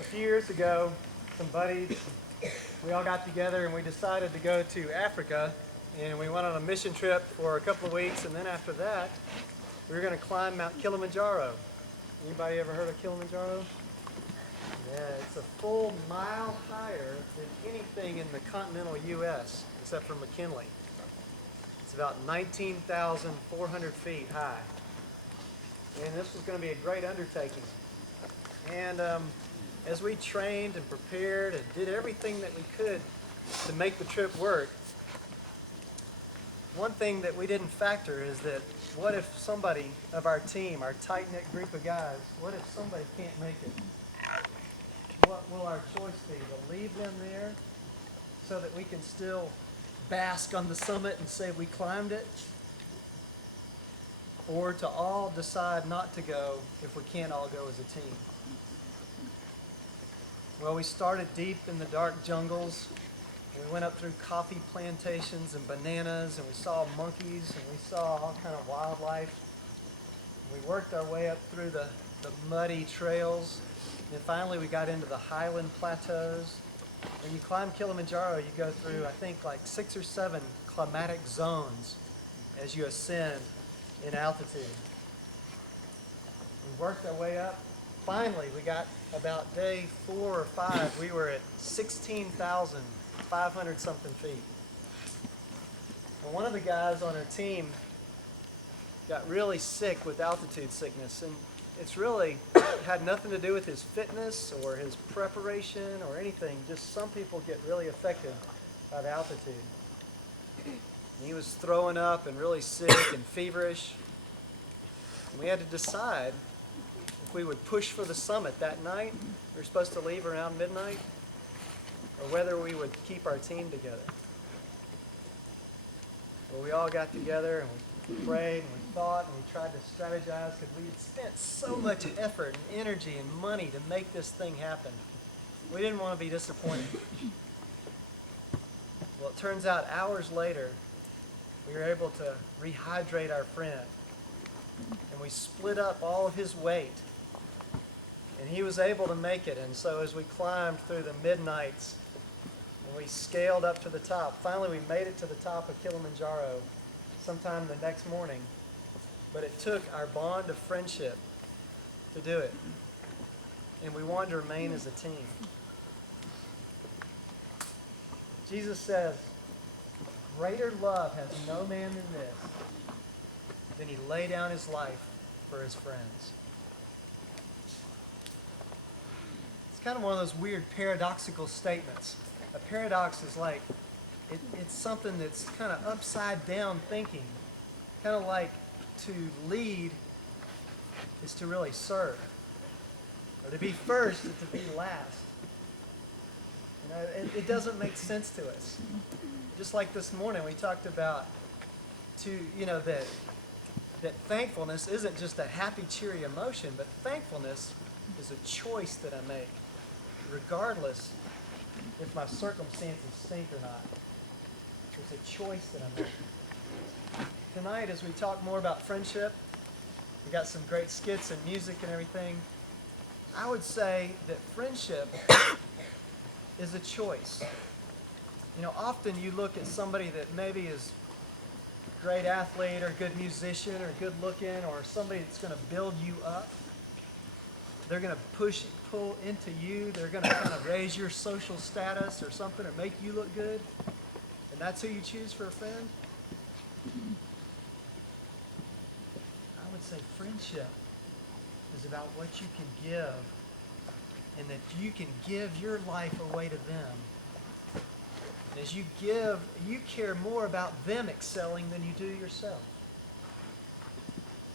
A few years ago, some buddies, we all got together and we decided to go to Africa, and we went on a mission trip for a couple of weeks, and then after that, we were going to climb Mount Kilimanjaro. Anybody ever heard of Kilimanjaro? Yeah, it's a full mile higher than anything in the continental U.S. except for McKinley. It's about 19,400 feet high. And this was going to be a great undertaking. And as we trained and prepared and did everything that we could to make the trip work, one thing that we didn't factor is that what if somebody of our team, our tight-knit group of guys, what if somebody can't make it? What will our choice be? To leave them there so that we can still bask on the summit and say we climbed it? Or to all decide not to go if we can't all go as a team? Well, we started deep in the dark jungles. We went up through coffee plantations and bananas, and we saw monkeys, and we saw all kind of wildlife. We worked our way up through the muddy trails, and finally we got into the highland plateaus. When you climb Kilimanjaro, you go through, I think, like 6 or 7 climatic zones as you ascend in altitude. We worked our way up. Finally, we got about day 4 or 5, we were at 16,500 something feet. Well, one of the guys on our team got really sick with altitude sickness, and it's really had nothing to do with his fitness or his preparation or anything. Just some people get really affected by the altitude. And he was throwing up and really sick and feverish. And we had to decide if we would push for the summit that night. We were supposed to leave around midnight, or whether we would keep our team together. Well, we all got together and we prayed and we thought and we tried to strategize because we had spent so much effort and energy and money to make this thing happen. We didn't want to be disappointed. Well, it turns out hours later, we were able to rehydrate our friend, and we split up all of his weight, and he was able to make it. And so as we climbed through the midnights and we scaled up to the top, finally we made it to the top of Kilimanjaro sometime the next morning. But it took our bond of friendship to do it, and we wanted to remain as a team. Jesus says, "Greater love has no man than this, than he lay down his life for his friends." It's kind of one of those weird paradoxical statements. A paradox is like, it's something that's kind of upside down thinking. Kind of like to lead is to really serve. Or to be first is to be last. You know, it doesn't make sense to us. Just like this morning, we talked about that thankfulness isn't just a happy, cheery emotion, but thankfulness is a choice that I make, regardless if my circumstances stink or not. It's a choice that I make. Tonight, as we talk more about friendship, we got some great skits and music and everything. I would say that friendship is a choice. You know, often you look at somebody that maybe is a great athlete or a good musician or good looking or somebody that's going to build you up. They're going to pull into you. They're going to kind of raise your social status or something or make you look good. And that's who you choose for a friend. I would say friendship is about what you can give, and that you can give your life away to them. And as you give, you care more about them excelling than you do yourself.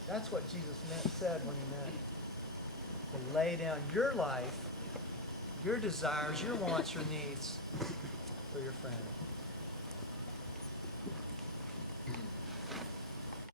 That's what Jesus said when he meant to lay down your life, your desires, your wants, your needs for your friend.